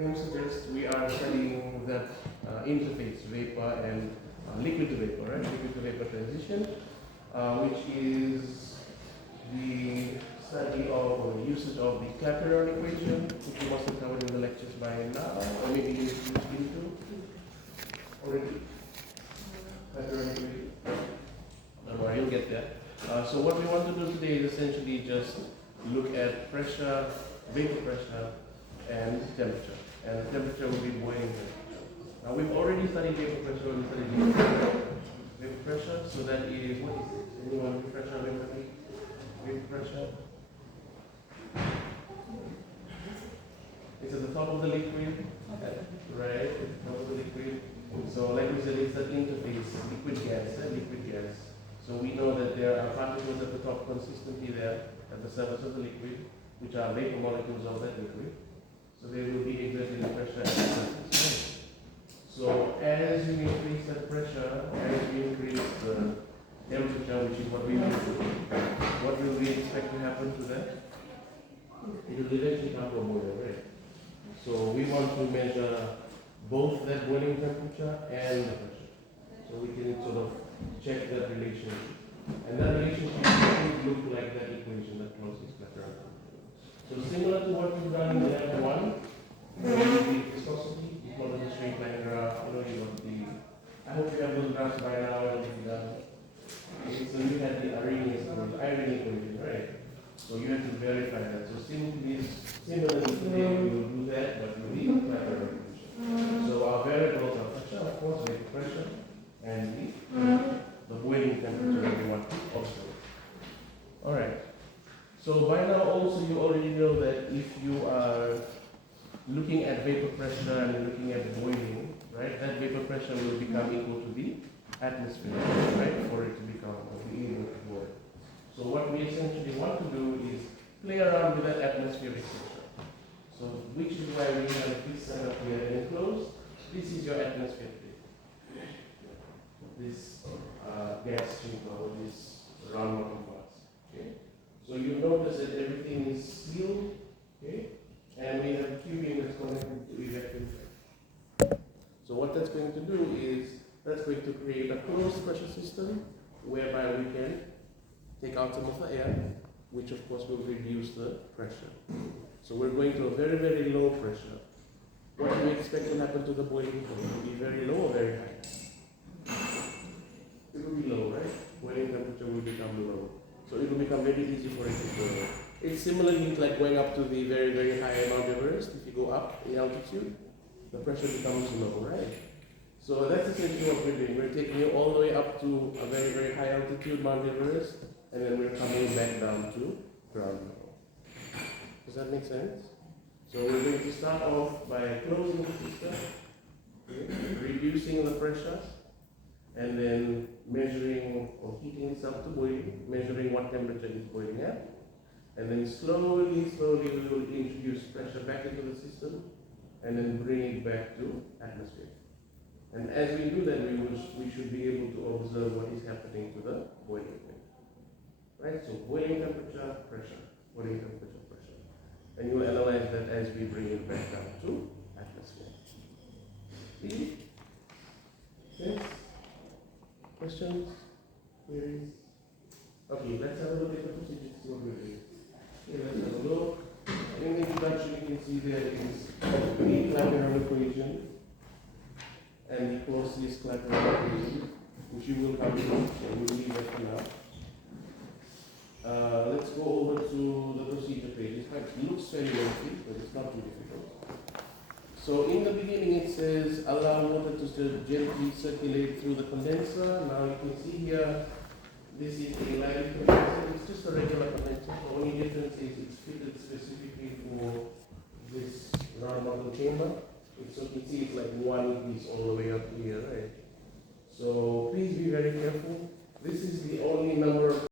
name suggests, we are studying that interface, vapor and liquid to vapor, right? Liquid to vapor transition, which is the study of or usage of the Clapeyron equation, which you must have covered in the lectures by now, or maybe you looked into already. Clapeyron equation. Don't worry, you'll get there. So what we want to do today is essentially just look at pressure, vapor pressure, and temperature. And temperature will be boiling temperature. Now we've already studied vapor pressure when we studied vapor pressure. So that is, what is it? Anyone vapor pressure, vapor pressure? It's at the top of the liquid, right? At the top of the liquid. So like we said, it's an interface, liquid gas. So we know that there are particles at the top consistently there at the surface of the liquid, which are vapor molecules of that liquid. So they will be exerting the pressure at the surface. So as you increase that pressure, as you increase the temperature, which is what we want to do, what will we expect to happen to that? It will eventually come to a boiling, right? So we want to measure both that boiling temperature and the pressure. So we can sort of check that relationship. And that relationship should look like that equation that closes Clapeyron. So similar to what we've done in lab 1, the viscosity, you follow the straight line graph, you got the, I hope you have those graphs by now and you've done. So you had the Arrhenius equation, right? So you have to verify that. So similarly today we will do that, but we need Clapeyron equation. So our variables are pressure, of course, vapor pressure, and the boiling temperature that we want to observe. Alright. So by now also you already know that if you are looking at vapor pressure and looking at boiling, right, that vapor pressure will become equal to the atmosphere, right, for it to become or be able to boil. So what we essentially want to do is play around with that atmospheric pressure. So which is why we have this setup here enclosed. This is your atmosphere. This gas chamber or this round bottom parts. Okay? So you notice that everything is sealed, okay? And we have tubing that's connected to evacuum. So what that's going to do is that's going to create a closed pressure system whereby we can take out some of the air, which of course will reduce the pressure. So we're going to a very, very low pressure. What do we expect will happen to the boiling point? It will be very low or very high? It will be low, right? Boiling temperature will become low. So it will become very easy for it to boil. It's similarly like going up to the very, very high Mount Everest. If you go up in altitude, the pressure becomes low, right? So that's essentially what we're doing. We're taking you all the way up to a very, very high altitude, Mount Everest, and then we're coming back down to ground level. Does that make sense? So we're going to start off by closing the system, reducing the pressure, and then measuring or heating itself to boiling, measuring what temperature it's boiling at, and then slowly we will introduce pressure back into the system, and then bring it back to atmosphere. And as we do that, we should be able to observe what is happening to the boiling point. Right? So boiling temperature, pressure, boiling temperature, pressure. And you will analyze that as we bring it back down to atmosphere. See? Yes? Questions? Queries? Okay, let's have a look at the procedure to see what we're doing. Okay, let's have a look. In the introduction, you can see there is the Clapeyron equation and the closest Clapeyron equation, which you will come to, so we'll leave that for now. Let's go over to the procedure page. It looks very lengthy, but it's not too difficult. So in the beginning it says allow water to gently circulate through the condenser. Now you can see here, this is a live condenser. It's just a regular condenser. The only difference is it's fitted specifically for this round bottom chamber. So you can see it's like one piece all the way up here, right? So please be very careful. This is the only number